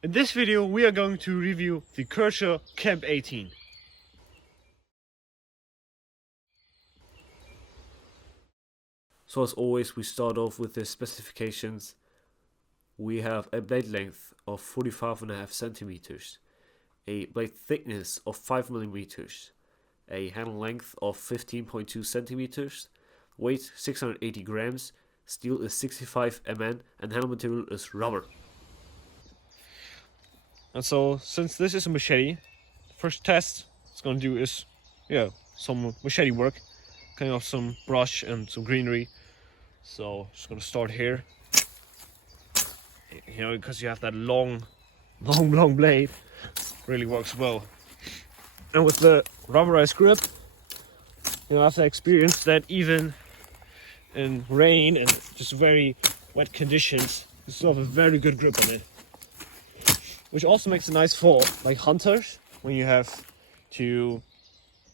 In this video we are going to review the Kershaw Camp 18. So as always we start off with the specifications. We have a blade length of 45.5 centimeters, a blade thickness of 5 millimeters, a handle length of 15.2 centimeters, weight 680 grams, steel is 65 Mn, and handle material is rubber. And so, since this is a machete, the first test it's gonna do is, some machete work, cutting off some brush and some greenery. So, just gonna start here. Because you have that long blade, really works well. And with the rubberized grip, after experience that even in rain and just very wet conditions, you still have a very good grip on it. Which also makes it nice for like hunters when you have to,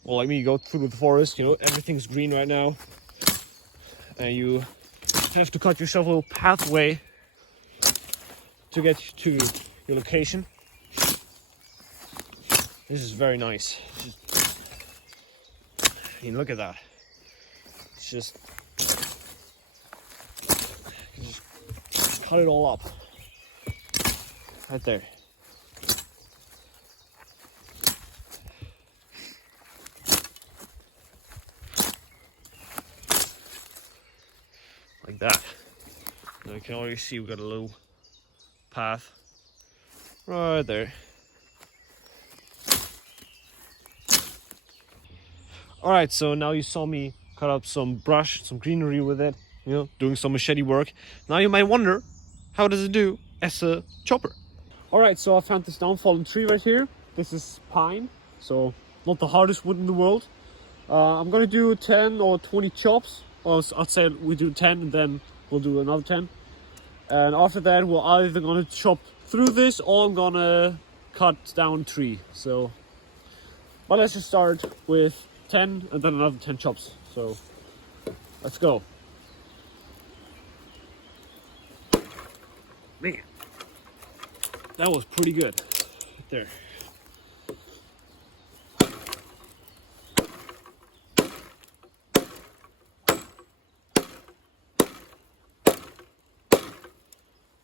well, like me, you go through the forest, everything's green right now, and you have to cut yourself a little pathway to get to your location. This is very nice. Look at that. It's just cut it all up right there. Like that. Now you can already see we've got a little path right there. Alright, so now you saw me cut up some brush, some greenery with it, doing some machete work. Now you might wonder, how does it do as a chopper? Alright, so I found this downfallen tree right here. This is pine, so not the hardest wood in the world. I'm gonna do 10 or 20 chops. Or I'd say we do 10 and then we'll do another 10. And after that, we're either gonna chop through this or I'm gonna cut down a tree. So, but let's just start with 10 and then another 10 chops. So, let's go. Man, that was pretty good. Right there.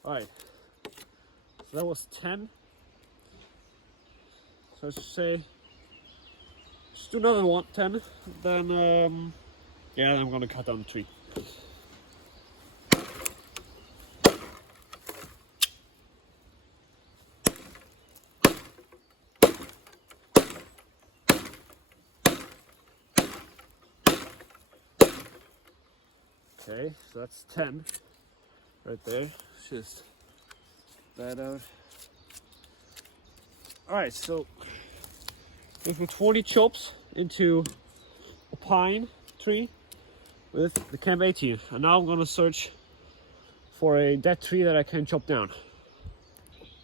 Alright, so that was 10. So let's just say, just do another one, 10. Then, I'm gonna cut down the tree. Okay, so that's 10 right there. Just that out. Alright, so we put 20 chops into a pine tree with the Camp 18. And now I'm gonna search for a dead tree that I can chop down.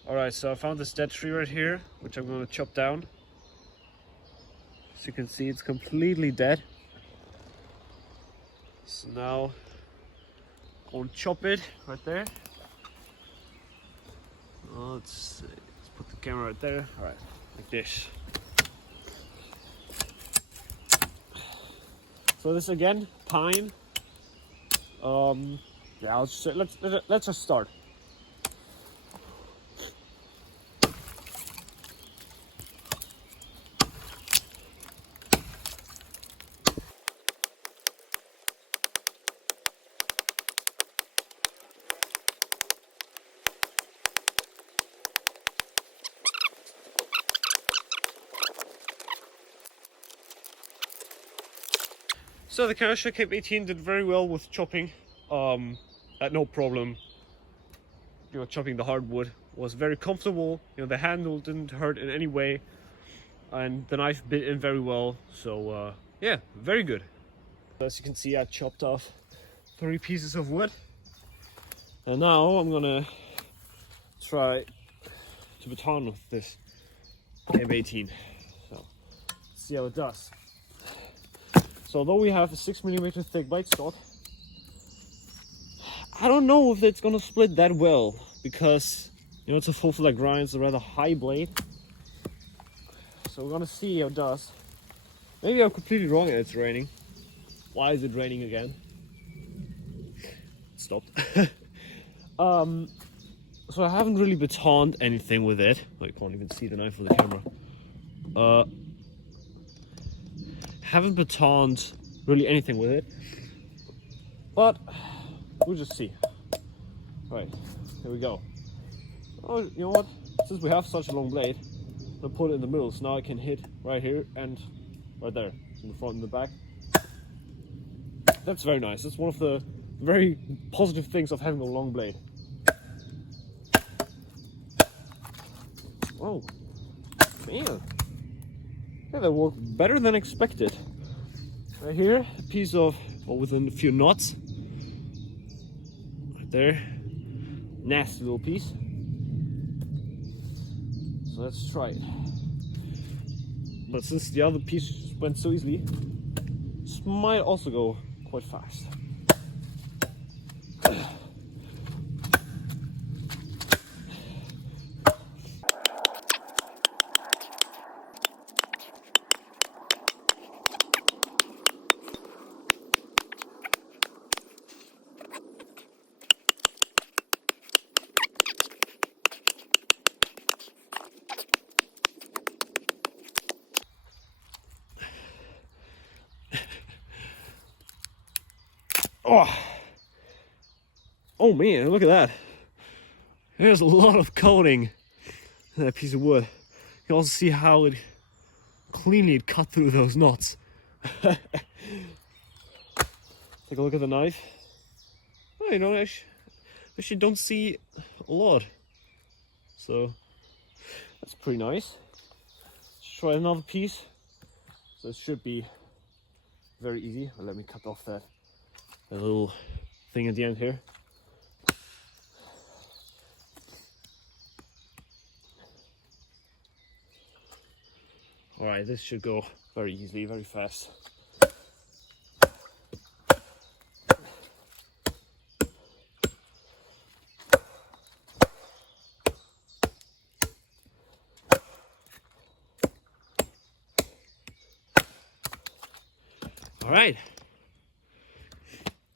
Alright, so I found this dead tree right here, which I'm gonna chop down. As you can see, it's completely dead. So now I'm gonna chop it right there. Let's put the camera right there. All right, like this. So this again, pine. Let's just start. So the Kershaw Camp 18 did very well with chopping. Had no problem. Chopping the hardwood was very comfortable. The handle didn't hurt in any way, and the knife bit in very well. So yeah, very good. As you can see, I chopped off 3 pieces of wood, and now I'm gonna try to baton with this Camp 18. So let's see how it does. So although we have a 6mm thick blade stock, I don't know if it's gonna split that well, because You know, it's a full flat grind, it's a rather high blade. So we're gonna see how it does. Maybe I'm completely wrong and it's raining. Why is it raining again? It stopped. So I haven't really batoned anything with it. I can't even see the knife with the camera. Haven't batoned really anything with it. But we'll just see. Right, here we go. Oh, you know what? Since we have such a long blade, I'll put it in the middle, so now I can hit right here and right there, in the front and the back. That's very nice. That's one of the very positive things of having a long blade. Oh, man. Yeah, that worked better than expected. Right here, a piece of, well, within a few knots. Right there. Nasty little piece. So let's try it. But since the other piece went so easily, this might also go quite fast. Oh man, look at that. There's a lot of coating in that piece of wood. You can also see how it cleanly cut through those knots. Take a look at the knife. Oh, you know, I actually don't see a lot. So that's pretty nice. Let's try another piece. So it should be very easy. Well, let me cut off that little thing at the end here. Alright, this should go very easily, very fast. Alright,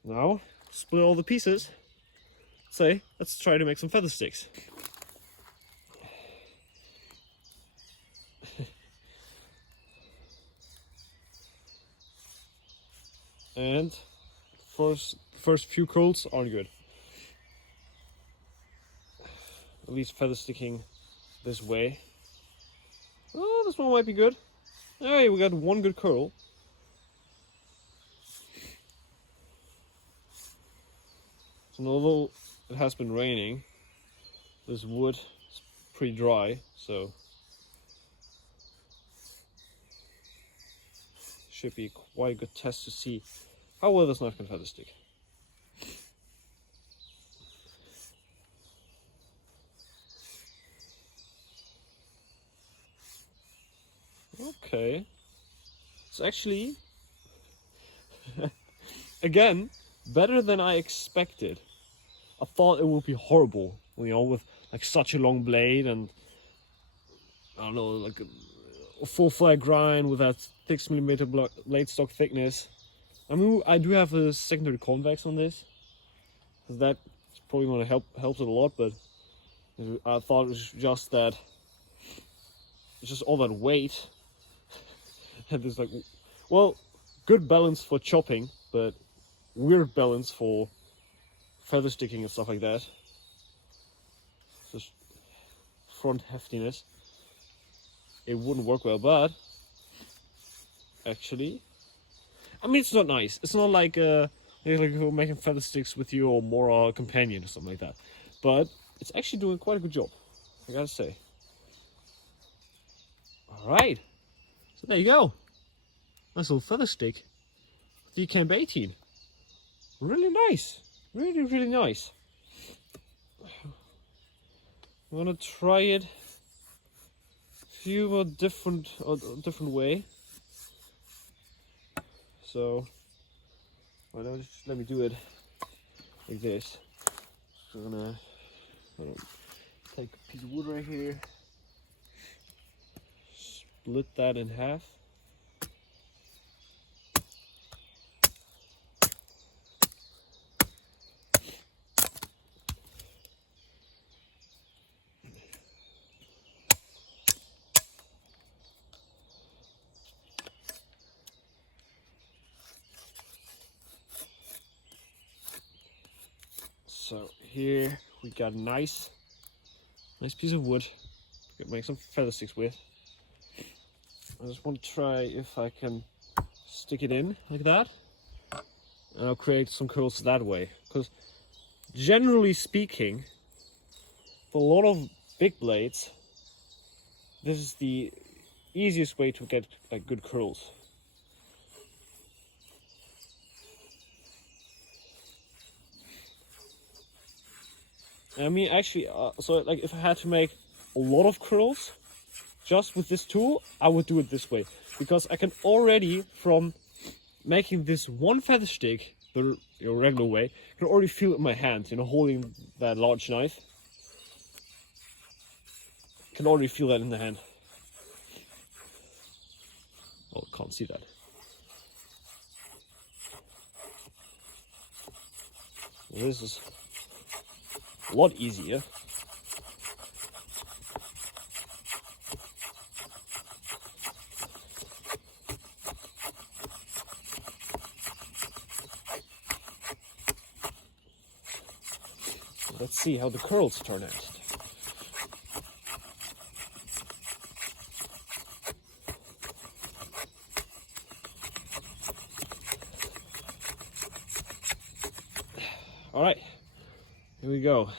now split all the pieces. Say, let's try to make some feather sticks. And first few curls aren't good. At least feather sticking this way. Oh, this one might be good. Hey, we got one good curl. And although it has been raining, this wood is pretty dry, so should be quite a good test to see how well this knife can feather stick. Okay, it's actually again better than I expected. I thought it would be horrible, you know, with like such a long blade and I don't know, like a full flat grind with that 6mm blade stock thickness. I mean, I do have a secondary convex on this, because that is probably going to helps it a lot. But I thought it was just that, it's just all that weight, and there's like, well, good balance for chopping, but weird balance for feather sticking and stuff like that. Just front heftiness. It wouldn't work well, but actually, I mean, it's not nice. It's not like like you're making feather sticks with your Mora companion or something like that. But it's actually doing quite a good job, I gotta say. Alright, so there you go. Nice little feather stick. The Camp 18. Really nice. Really, really nice. I'm gonna try it a few more different way. So, well, let me do it like this. So I'm gonna Take a piece of wood right here. Split that in half. So here we got a nice piece of wood to make some feather sticks with. I just want to try if I can stick it in like that, and I'll create some curls that way. Because generally speaking, for a lot of big blades, this is the easiest way to get like good curls. I mean, actually, so like if I had to make a lot of curls just with this tool, I would do it this way, because I can already, from making this one feather stick the regular way, I can already feel it in my hand, you know, holding that large knife. I can already feel that in the hand. Oh, can't see that. This is a lot easier. Let's see how the curls turn out. All right, here we go.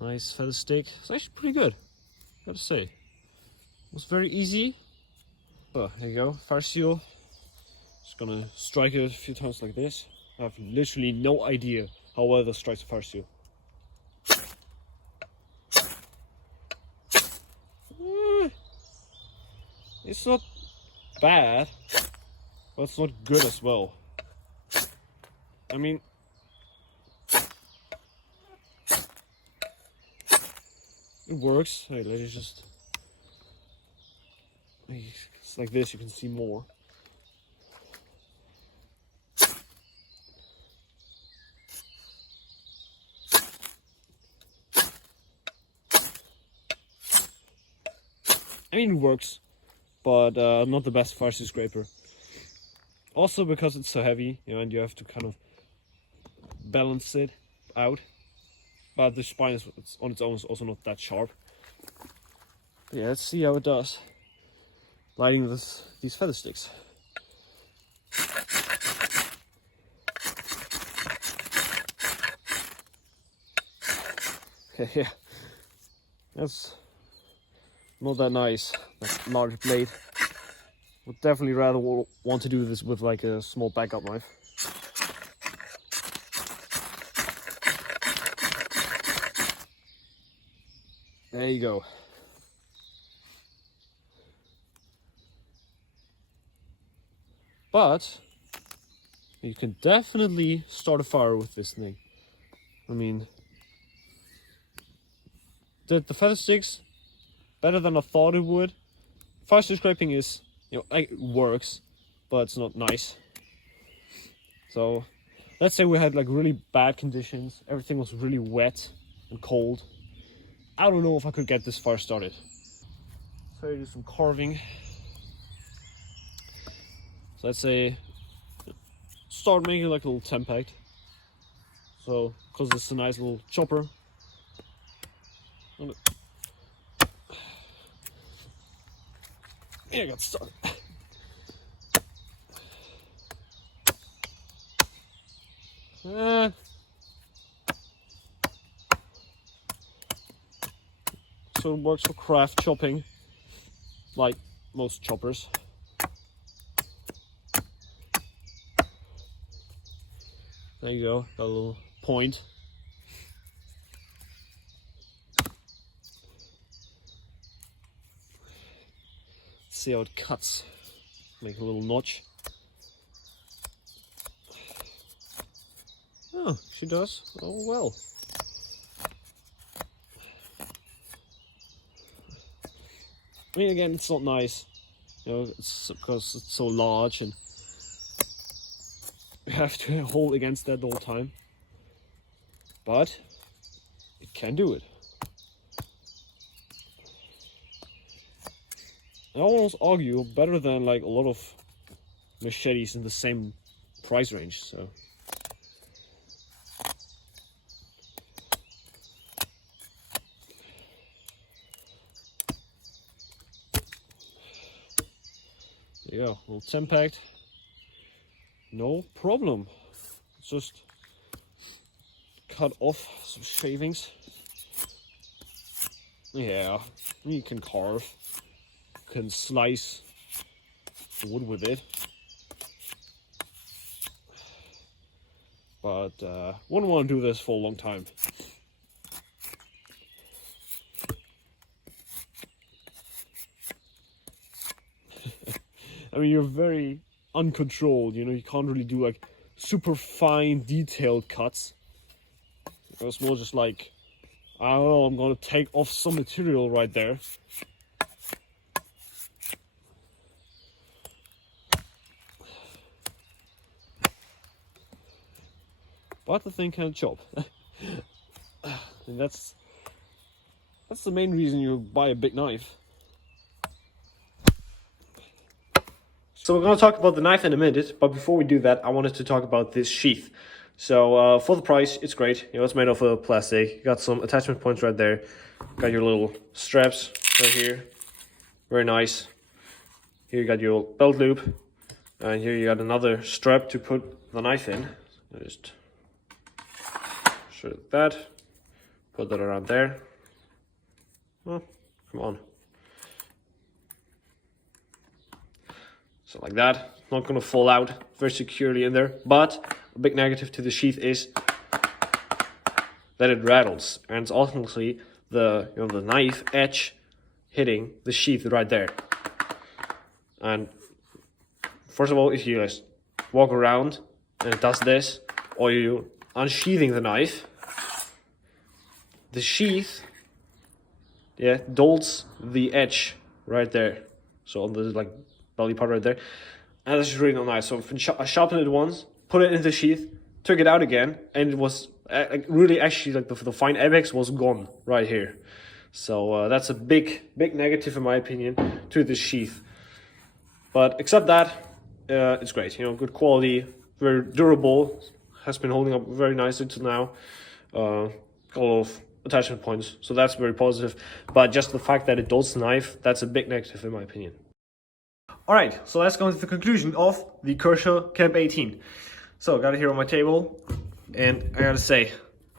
Nice feather stick. It's actually pretty good, gotta say. It was very easy. Oh, there you go, fire seal. Just gonna strike it a few times like this. I have literally no idea how well this strikes a fire seal. It's not bad, but it's not good as well. I mean, it works. Hey, let's just, it's like this, you can see more. I mean, it works, but not the best fire seal scraper. Also because it's so heavy, you know, and you have to kind of balance it out. But the spine is, on its own, is also not that sharp. But yeah, let's see how it does. Lighting these feather sticks. Okay, yeah, that's not that nice. That large blade. Would definitely rather want to do this with like a small backup knife. There you go. But you can definitely start a fire with this thing. I mean, the feather sticks better than I thought it would. Fire stick scraping is, you know, it works, but it's not nice. So let's say we had like really bad conditions, everything was really wet and cold. I don't know if I could get this fire started. So I do some carving. So let's say start making like a little tempact. So because it's a nice little chopper. Yeah, I got started. So it works for craft chopping, like most choppers. There you go, got a little point. See how it cuts. Make a little notch. Oh, she does. Oh well. I mean, again, it's not nice, you know, it's because it's so large and you have to hold against that the whole time. But it can do it. And I will almost argue better than like a lot of machetes in the same price range. So there you go, a little 10 packed, no problem. It's just cut off some shavings. Yeah, you can carve, can slice wood with it, but wouldn't want to do this for a long time. I mean, you're very uncontrolled, you know, you can't really do like super fine detailed cuts. It's more just like, I don't know, I'm gonna take off some material right there. But the thing can chop. And that's the main reason you buy a big knife. So we're going to talk about the knife in a minute, but before we do that, I wanted to talk about this sheath. So for the price, it's great. You know, it's made of plastic. You got some attachment points right there. Got your little straps right here. Very nice. Here you got your belt loop, and here you got another strap to put the knife in. Just show that. Put that around there. Oh, come on. So like that, not gonna fall out, very securely in there. But a big negative to the sheath is that it rattles, and it's ultimately the the knife edge hitting the sheath right there. And first of all, if you just walk around and it does this, or you unsheathing the knife, the sheath, dulls the edge right there. So on the like belly part right there, and that's really not nice. So I sharpened it once, put it in the sheath, took it out again, and it was really actually like the fine apex was gone right here. So that's a big negative in my opinion to this sheath. But except that, it's great. You know, good quality, very durable, has been holding up very nicely to now. Got a lot of attachment points, so that's very positive. But just the fact that it dulls the knife, that's a big negative in my opinion. Alright, so let's go into the conclusion of the Kershaw Camp 18. So, got it here on my table, and I gotta say,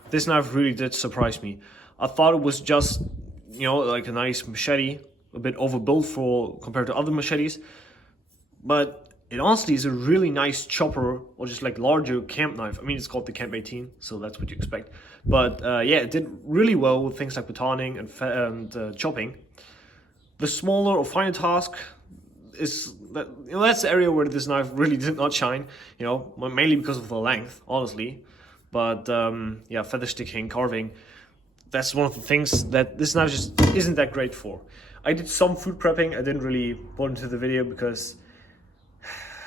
this knife really did surprise me. I thought it was just, you know, like a nice machete, a bit overbuilt compared to other machetes, but it honestly is a really nice chopper, or just like larger camp knife. I mean, it's called the Camp 18, so that's what you expect. But yeah, it did really well with things like batoning and chopping. The smaller or finer task is that, you know, that's the area where this knife really did not shine, you know, mainly because of the length, honestly. But yeah, feather sticking, carving, that's one of the things that this knife just isn't that great for. I did some food prepping. I didn't really put into the video because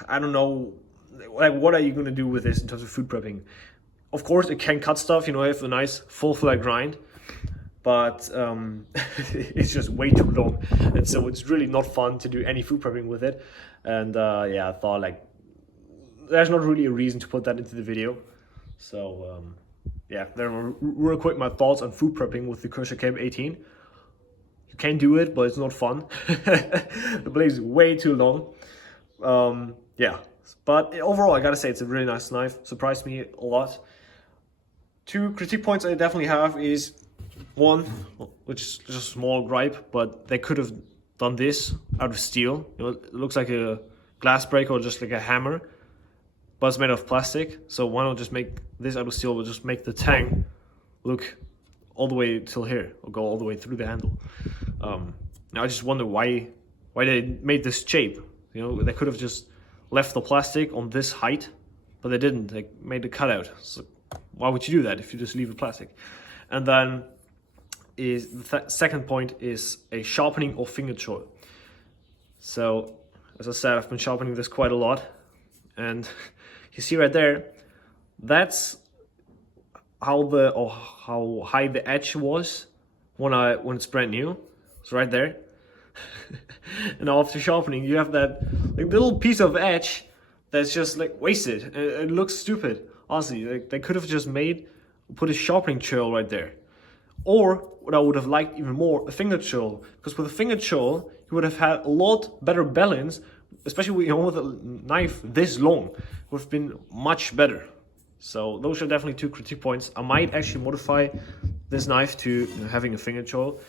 I don't know, like, what are you going to do with this in terms of food prepping? Of course, it can cut stuff, you know, have a nice full flat grind, but it's just way too long, and so it's really not fun to do any food prepping with it. And yeah, I thought, like, there's not really a reason to put that into the video. So yeah, there were real quick my thoughts on food prepping with the Kershaw Camp 18. You can do it, but it's not fun. The blade is way too long. Yeah, but overall I gotta say it's a really nice knife. Surprised me a lot. Two critique points I definitely have is, one, which is just a small gripe, but they could have done this out of steel. You know, it looks like a glass breaker or just like a hammer, but it's made of plastic. So why not just make this out of steel, but just make the tang look all the way till here, or go all the way through the handle. Now I just wonder why they made this shape. You know, they could have just left the plastic on this height, but they didn't. They made a cutout. So why would you do that if you just leave it plastic? And then is the second point is a sharpening or finger choil. So, as I said, I've been sharpening this quite a lot. And you see right there, that's how high the edge was when it's brand new. It's right there. And now after sharpening, you have that like little piece of edge that's just like wasted. It looks stupid. Honestly, like, they could have just put a sharpening choil right there. Or what I would have liked even more, a finger choil. Because with a finger choil, you would have had a lot better balance, especially with a knife this long. It would have been much better. So those are definitely two critique points. I might actually modify this knife to having a finger choil.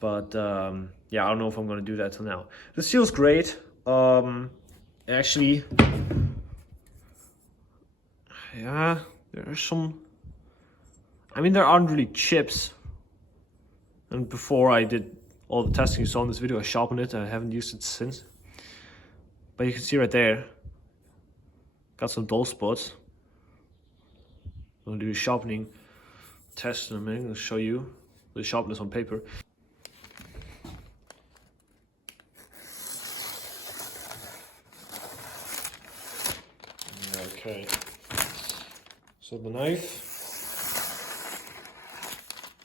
But yeah, I don't know if I'm going to do that till now. The steel's great. Actually, yeah, there are some... I mean, there aren't really chips. And before I did all the testing you saw in this video, I sharpened it. I haven't used it since. But you can see right there, got some dull spots. I'm going to do a sharpening test in a minute. I'll show you the sharpness on paper. Okay, so the knife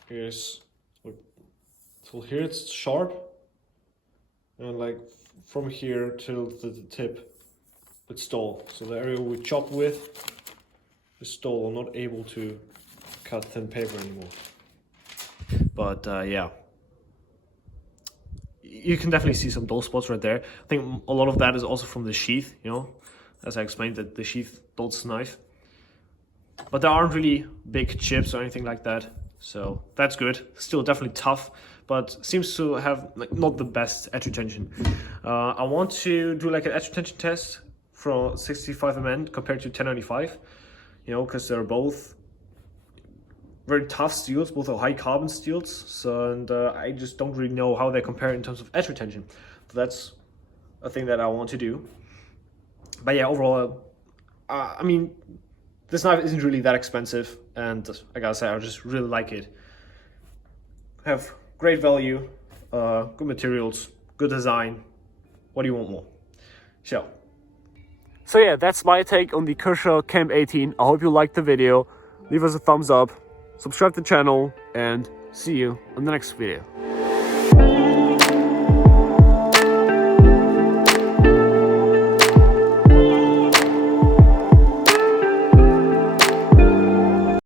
is, till here it's sharp, and like from here till the tip it's dull. So the area we chop with is dull. I'm not able to cut thin paper anymore. But yeah, you can definitely see some dull spots right there. I think a lot of that is also from the sheath, you know, as I explained, that the sheath dulls the knife. But there aren't really big chips or anything like that, so that's good. Still definitely tough, but seems to have like not the best edge retention. I want to do like an edge retention test from 65mm compared to 1095, you know, because they're both very tough steels, both are high carbon steels. So, and I just don't really know how they compare in terms of edge retention. So that's a thing that I want to do. But yeah, overall, I mean, this knife isn't really that expensive, and I gotta say, I just really like it. Have great value, good materials, good design. What do you want more? So yeah, that's my take on the Kershaw Camp 18. I hope you liked the video. Leave us a thumbs up, subscribe to the channel, and see you on the next video.